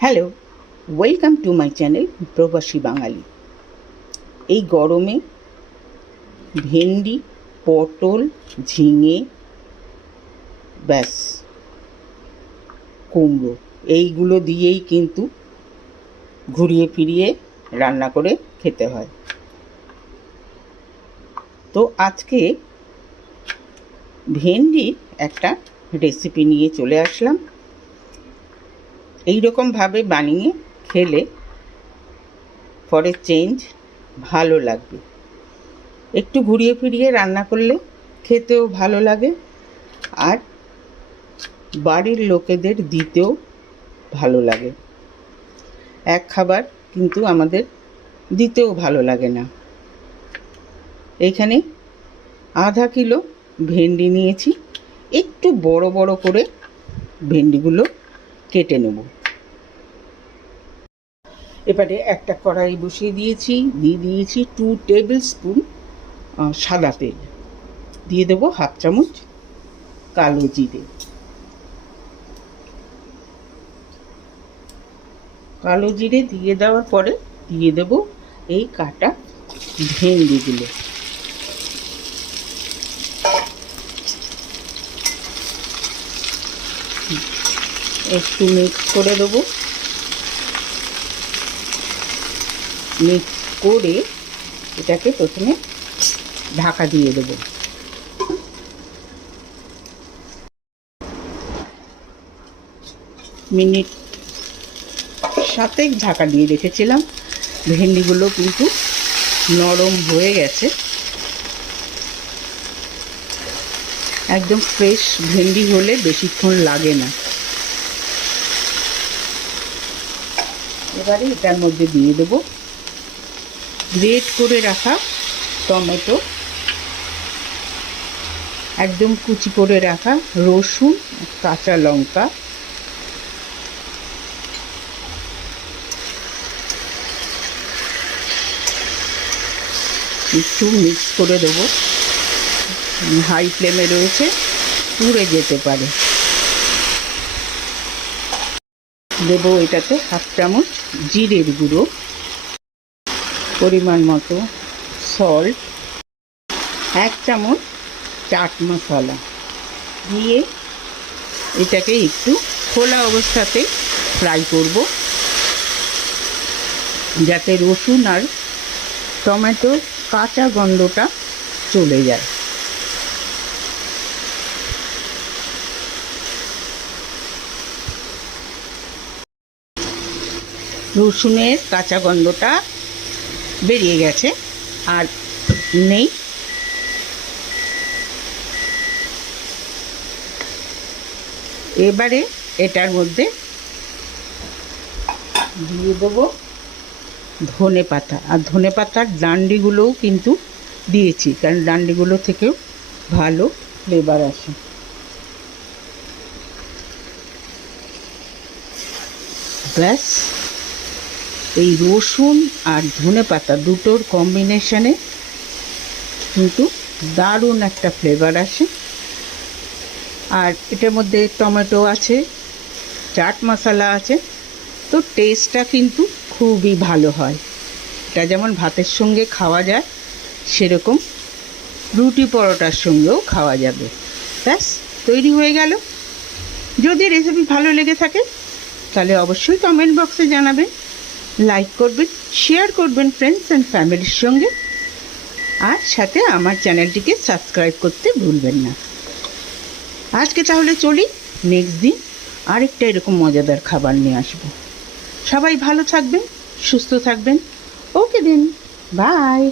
Hello welcome to my channel প্রবাসী বাঙালি এই গরমে ভেন্ডি, পটল, ঝিঙে, ব্যাস, কুমড়ো, এইগুলো দিয়েই কিন্তু ঘুরিয়ে ফিরিয়ে রান্না করে খেতে হয়। তো আজকে ভেন্ডির একটা রেসিপি নিয়ে চলে আসলাম। এই রকমভাবে বানিয়ে খেলে ফরে চেঞ্জ ভালো লাগবে। একটু ঘুরিয়ে ফিরিয়ে রান্না করলে খেতেও ভালো লাগে আর বাড়ির লোকেদের দিতেও ভালো লাগে। এক খাবার কিন্তু আমাদের দিতেও ভালো লাগে না। এখানে আধা কিলো ভেন্ডি নিয়েছি। একটু বড় বড় করে ভেন্ডিগুলো কেটে নেব। এবারে একটা কড়াই বসিয়ে দিয়েছি, দিয়ে দিয়েছি টু টেবিল স্পুন সাদা তেল। দিয়ে দেবো হাফ চামচ কালো জিরে। কালো জিরে দিয়ে দেওয়ার পরে দিয়ে দেব এই কাটা ভেন্ডিগুলো। একটু মিক্স করে দেবো। মিক্স করে এটাকে প্রথমে ঢাকা দিয়ে দেবো। মিনিট সাতেক ঢাকা দিয়ে রেখেছিলাম। ভেন্ডিগুলো কিন্তু নরম হয়ে গেছে। একদম ফ্রেশ ভেন্ডি হলে বেশিক্ষণ লাগে না। এবারে এটার মধ্যে দিয়ে দেবো গ্রেট করে রাখা টমেটো। একদম কুচি করে রাখা রসুন, কাঁচা লঙ্কা। একটু মিক্স করে দেবো। হাই ফ্লেমে রয়েছে, পুড়ে যেতে পারে। দেবো এটাতে হাফ চামচ জিরের গুঁড়ো। পরিমাণ মতো সল্ট এক চামচ চাট মশলা দিয়ে এটাকে একটু খোলা অবস্থাতে ফ্রাই করব। যাতে রসুন আর টমেটো কাঁচা গন্ধটা চলে যায়। রসুনের কাঁচা গন্ধটা বেরিয়ে গেছে। আর নেই। এবারে এটার মধ্যে দিয়ে দেবো ধনে পাতা। আর ধনে পাতার ডান্ডিগুলোও কিন্তু দিয়েছি, কারণ ডান্ডিগুলো থেকেও ভালো ফ্লেভার আসে। ব্যাস। এই রসুন আর ধনে পাতা দুটোর কম্বিনেশানে কিন্তু দারুণ একটা ফ্লেভার আসে। আর এটার মধ্যে টমেটো আছে, চাট মশলা আছে, তো টেস্টটা কিন্তু খুবই ভালো হয়। এটা যেমন ভাতের সঙ্গে খাওয়া যায়, সেরকম রুটি পরোটার সঙ্গেও খাওয়া যাবে। ব্যাস, তৈরি হয়ে গেল। যদি রেসিপি ভালো লেগে থাকে, তাহলে অবশ্যই কমেন্ট বক্সে জানাবেন। লাইক করবেন শেয়ার করবেন ফ্রেন্ডস অ্যান্ড ফ্যামিলির সঙ্গে। আর সাথে আমার চ্যানেলটিকে সাবস্ক্রাইব করতে ভুলবেন না। আজকে তাহলে চলি নেক্সট দিন আরেকটা এরকম মজাদার খাবার নিয়ে আসব। সবাই ভালো থাকবেন, সুস্থ থাকবেন। ওকে দিন বাই